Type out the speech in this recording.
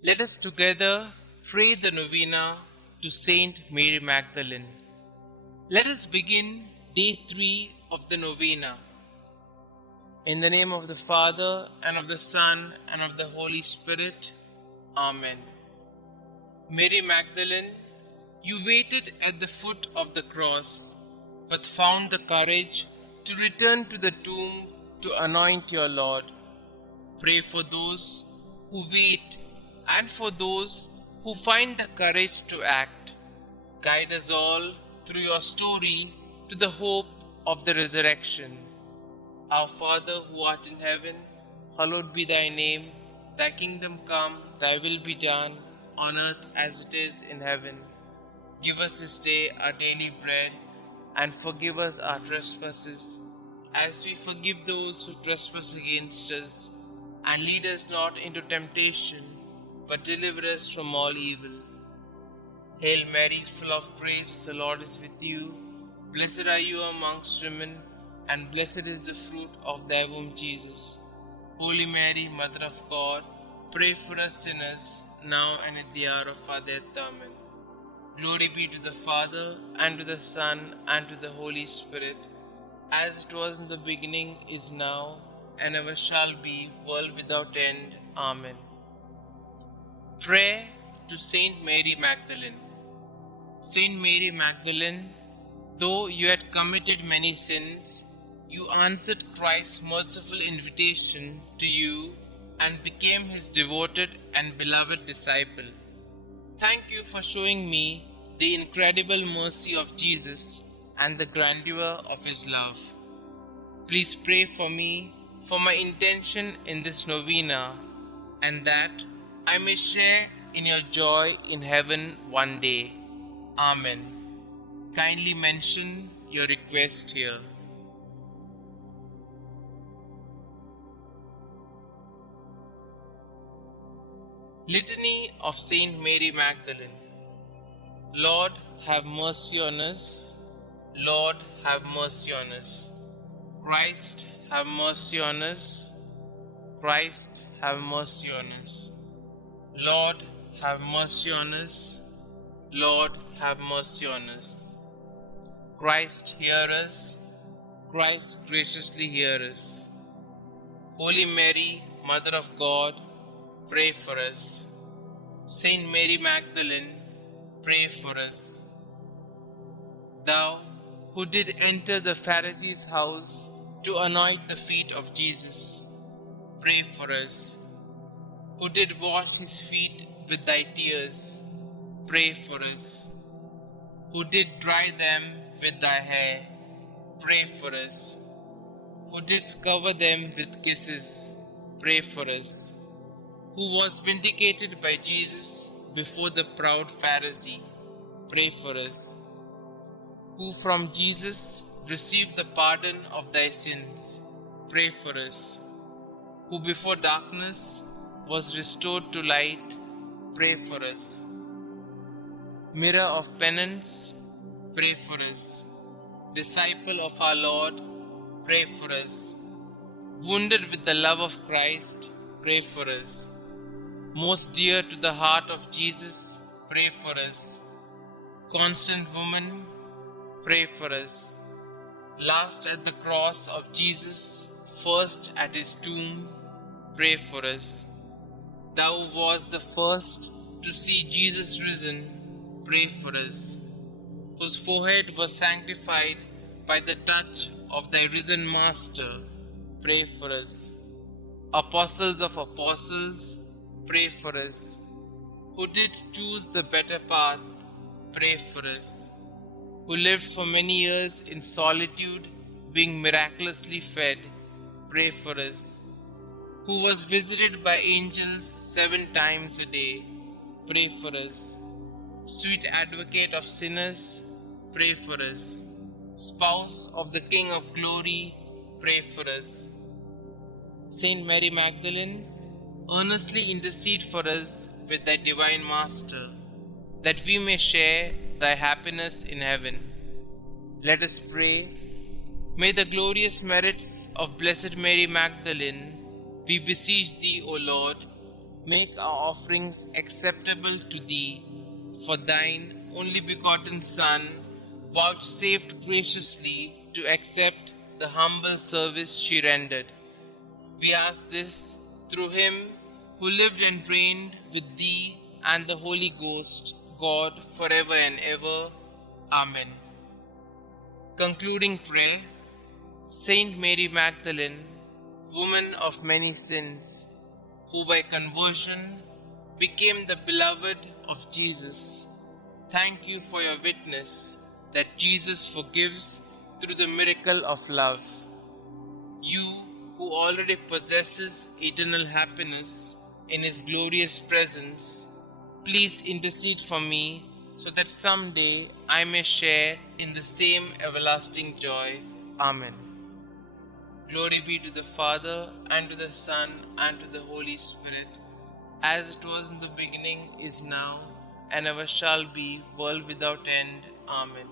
Let us together pray the Novena to St Mary Magdalene. Let us begin day 3 of the Novena. In the name of the Father, and of the Son, and of the Holy Spirit. Amen. Mary Magdalene, you waited at the foot of the cross, but found the courage to return to the tomb to anoint your Lord. Pray for those who wait and for those who find the courage to act. Guide us all through your story to the hope of the resurrection. Our Father who art in heaven, hallowed be thy name. Thy kingdom come, thy will be done, on earth as it is in heaven. Give us this day our daily bread, and forgive us our trespasses, as we forgive those who trespass against us. And lead us not into temptation, but deliver us from all evil. Hail Mary, full of grace, the Lord is with you. Blessed are you amongst women, and blessed is the fruit of thy womb, Jesus. Holy Mary, Mother of God, pray for us sinners, now and at the hour of our death. Amen. Glory be to the Father, and to the Son, and to the Holy Spirit, as it was in the beginning, is now, and ever shall be, world without end. Amen. Prayer to St Mary Magdalene. St Mary Magdalene, though you had committed many sins, you answered Christ's merciful invitation to you and became his devoted and beloved disciple. Thank you for showing me the incredible mercy of Jesus and the grandeur of his love. Please pray for me, for my intention in this novena, and that I may share in your joy in heaven one day. Amen. Kindly mention your request here. Litany of Saint Mary Magdalene. Lord, have mercy on us. Lord, have mercy on us. Christ, have mercy on us. Christ, have mercy on us. Lord, have mercy on us. Lord, have mercy on us. Christ, hear us. Christ, graciously hear us. Holy Mary, Mother of God, pray for us. Saint Mary Magdalene, pray for us. Thou, who did enter the Pharisee's house to anoint the feet of Jesus, pray for us. Who did wash his feet with thy tears, pray for us. Who did dry them with thy hair, pray for us. Who didst cover them with kisses, pray for us. Who was vindicated by Jesus before the proud Pharisee, pray for us. Who from Jesus received the pardon of thy sins, pray for us. Who before darkness was restored to light, pray for us. Mirror of penance, pray for us. Disciple of our Lord, pray for us. Wounded with the love of Christ, pray for us. Most dear to the heart of Jesus, pray for us. Constant woman, pray for us. Last at the cross of Jesus, first at his tomb, pray for us. Thou wast the first to see Jesus risen, pray for us. Whose forehead was sanctified by the touch of thy risen Master, pray for us. Apostles of apostles, pray for us. Who did choose the better path, pray for us. Who lived for many years in solitude, being miraculously fed, pray for us. Who was visited by angels 7 times a day, pray for us. Sweet advocate of sinners, pray for us. Spouse of the King of glory, pray for us. Saint Mary Magdalene, earnestly intercede for us with thy divine Master, that we may share thy happiness in heaven. Let us pray. May the glorious merits of Blessed Mary Magdalene, we beseech thee, O Lord, make our offerings acceptable to thee. For thine only begotten Son vouchsafed graciously to accept the humble service she rendered. We ask this through him who lived and reigned with thee and the Holy Ghost, God, forever and ever. Amen. Concluding prayer. Saint Mary Magdalene, woman of many sins, who by conversion became the beloved of Jesus, thank you for your witness that Jesus forgives through the miracle of love. You who already possesses eternal happiness in his glorious presence, please intercede for me so that someday I may share in the same everlasting joy. Amen. Glory be to the Father, and to the Son, and to the Holy Spirit, as it was in the beginning, is now, and ever shall be, world without end. Amen.